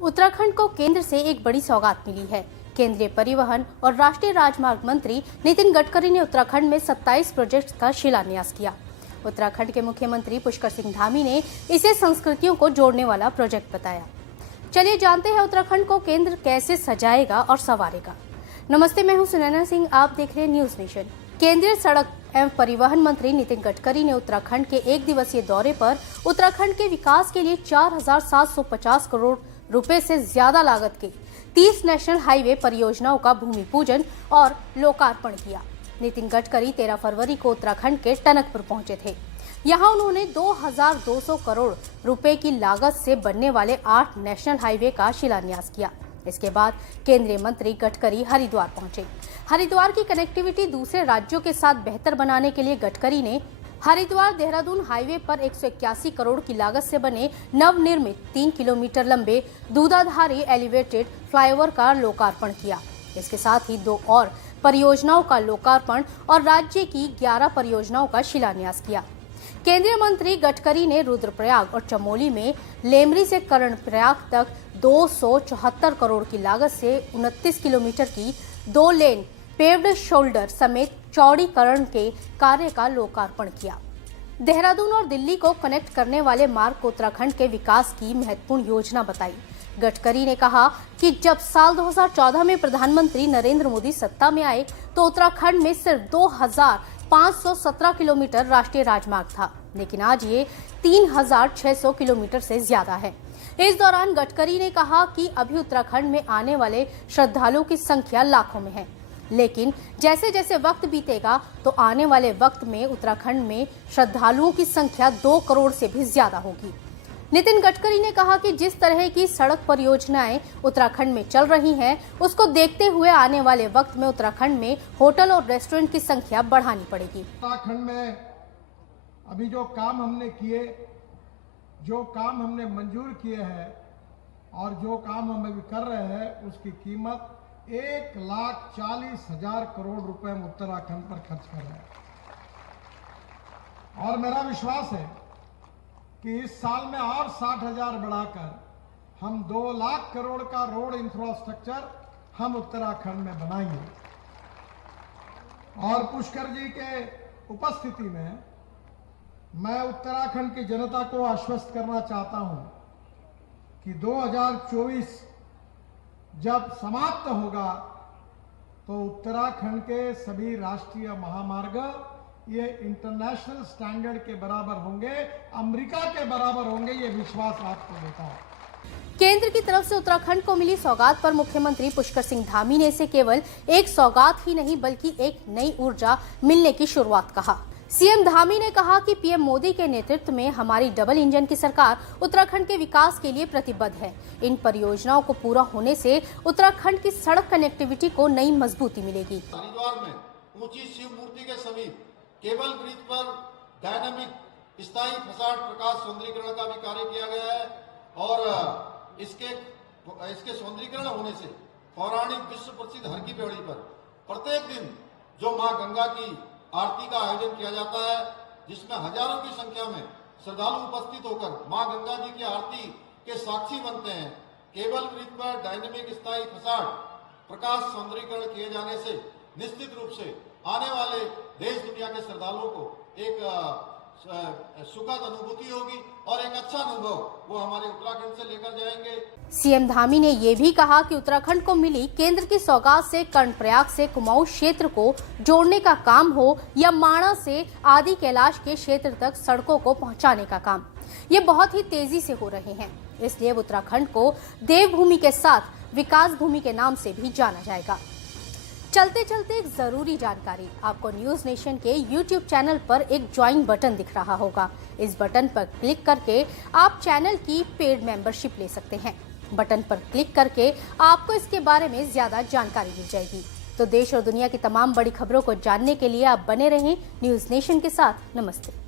उत्तराखंड को केंद्र से एक बड़ी सौगात मिली है। केंद्रीय परिवहन और राष्ट्रीय राजमार्ग मंत्री नितिन गडकरी ने उत्तराखंड में 27 प्रोजेक्ट्स का शिलान्यास किया। उत्तराखंड के मुख्यमंत्री पुष्कर सिंह धामी ने इसे संस्कृतियों को जोड़ने वाला प्रोजेक्ट बताया। चलिए जानते हैं उत्तराखंड को केंद्र कैसे सजाएगा और संवारेगा। नमस्ते, मैं हूं सुनैना सिंह, आप देख रहे हैं न्यूज नेशन। केंद्रीय सड़क एवं परिवहन मंत्री नितिन गडकरी ने उत्तराखंड के एक दिवसीय दौरे पर उत्तराखंड के विकास के लिए 4,750 करोड़ रुपए से ज्यादा लागत के 30 नेशनल हाईवे परियोजनाओं का भूमि पूजन और लोकार्पण किया। नितिन गडकरी 13 फरवरी को उत्तराखंड के टनकपुर पहुंचे थे। यहां उन्होंने 2,200 करोड़ रुपए की लागत से बनने वाले 8 नेशनल हाईवे का शिलान्यास किया। इसके बाद केंद्रीय मंत्री गडकरी हरिद्वार पहुंचे। हरिद्वार की कनेक्टिविटी दूसरे राज्यों के साथ बेहतर बनाने के लिए गडकरी ने हरिद्वार देहरादून हाईवे पर 181 करोड़ की लागत से बने नवनिर्मित 3 किलोमीटर लंबे दूधाधारी एलिवेटेड फ्लाईओवर का लोकार्पण किया। इसके साथ ही 2 और परियोजनाओं का लोकार्पण और राज्य की 11 परियोजनाओं का शिलान्यास किया। केंद्रीय मंत्री गडकरी ने रुद्रप्रयाग और चमोली में लेमरी से कर्णप्रयाग तक 274 करोड़ की लागत से 29 किलोमीटर की 2 लेन पेव्ड शोल्डर समेत चौड़ीकरण के कार्य का लोकार्पण किया। देहरादून और दिल्ली को कनेक्ट करने वाले मार्ग को उत्तराखंड के विकास की महत्वपूर्ण योजना बताई। गडकरी ने कहा कि जब साल 2014 में प्रधानमंत्री नरेंद्र मोदी सत्ता में आए तो उत्तराखंड में सिर्फ 2,517 किलोमीटर राष्ट्रीय राजमार्ग था, लेकिन आज ये 3,600 किलोमीटर से ज्यादा है। इस दौरान गडकरी ने कहा कि अभी उत्तराखंड में आने वाले श्रद्धालुओं की संख्या लाखों में है, लेकिन जैसे जैसे वक्त बीतेगा तो आने वाले वक्त में उत्तराखंड में श्रद्धालुओं की संख्या 2 करोड़ से भी ज्यादा होगी। नितिन गडकरी ने कहा कि जिस तरह की सड़क परियोजनाएं उत्तराखंड में चल रही हैं, उसको देखते हुए आने वाले वक्त में उत्तराखंड में होटल और रेस्टोरेंट की संख्या बढ़ानी पड़ेगी। उत्तराखंड में अभी जो काम हमने किए, जो काम हमने मंजूर किए हैं और जो काम हम अभी कर रहे हैं, उसकी कीमत 1,40,000 करोड़ रुपए हम उत्तराखंड पर खर्च कर रहे हैं। और मेरा विश्वास है कि इस साल में और 60,000 बढ़ाकर हम 2 लाख करोड़ का रोड इंफ्रास्ट्रक्चर हम उत्तराखंड में बनाएंगे। और पुष्कर जी के उपस्थिति में मैं उत्तराखंड की जनता को आश्वस्त करना चाहता हूं कि 2024 जब समाप्त होगा तो उत्तराखंड के सभी राष्ट्रीय महामार्ग ये इंटरनेशनल स्टैंडर्ड के बराबर होंगे, अमेरिका के बराबर होंगे, ये विश्वास आपको देता है। केंद्र की तरफ से उत्तराखंड को मिली सौगात पर मुख्यमंत्री पुष्कर सिंह धामी ने इसे केवल एक सौगात ही नहीं बल्कि एक नई ऊर्जा मिलने की शुरुआत कहा। सीएम धामी ने कहा कि पीएम मोदी के नेतृत्व में हमारी डबल इंजन की सरकार उत्तराखंड के विकास के लिए प्रतिबद्ध है। इन परियोजनाओं को पूरा होने से उत्तराखंड की सड़क कनेक्टिविटी को नई मजबूती मिलेगी। हरिद्वार में ऊंची शिव मूर्ति के समीप केबल ब्रिज पर डायनामिक स्थायी फसाड प्रकाश सौंदर्यीकरण का भी कार्य किया गया है और इसके सौंदर्यीकरण होने से पौराणिक विश्व प्रसिद्ध हर की पौड़ी पर प्रत्येक दिन जो मां गंगा की आरती का आयोजन किया जाता है, जिसमें हजारों की संख्या में श्रद्धालु उपस्थित होकर मां गंगा जी की आरती के साक्षी बनते हैं। केबल ब्रिज पर डायनेमिक स्थायी फसाड प्रकाश सौंदर्यीकरण किए जाने से निश्चित रूप से आने वाले देश दुनिया के श्रद्धालुओं को एक सुखद अनुभूति होगी और एक अच्छा अनुभव वो हमारे उत्तराखंड से लेकर जाएंगे। सीएम धामी ने ये भी कहा कि उत्तराखंड को मिली केंद्र की सौगात से कर्णप्रयाग से कुमाऊं क्षेत्र को जोड़ने का काम हो या माणा से आदि कैलाश के क्षेत्र तक सड़कों को पहुंचाने का काम, ये बहुत ही तेजी से हो रहे हैं। इसलिए उत्तराखंड को देवभूमि के साथ विकास भूमि के नाम से भी जाना जाएगा। चलते चलते एक जरूरी जानकारी, आपको न्यूज नेशन के यूट्यूब चैनल पर एक ज्वाइन बटन दिख रहा होगा। इस बटन पर क्लिक करके आप चैनल की पेड मेंबरशिप ले सकते हैं। बटन पर क्लिक करके आपको इसके बारे में ज्यादा जानकारी मिल जाएगी। तो देश और दुनिया की तमाम बड़ी खबरों को जानने के लिए आप बने रहें न्यूज नेशन के साथ। नमस्ते।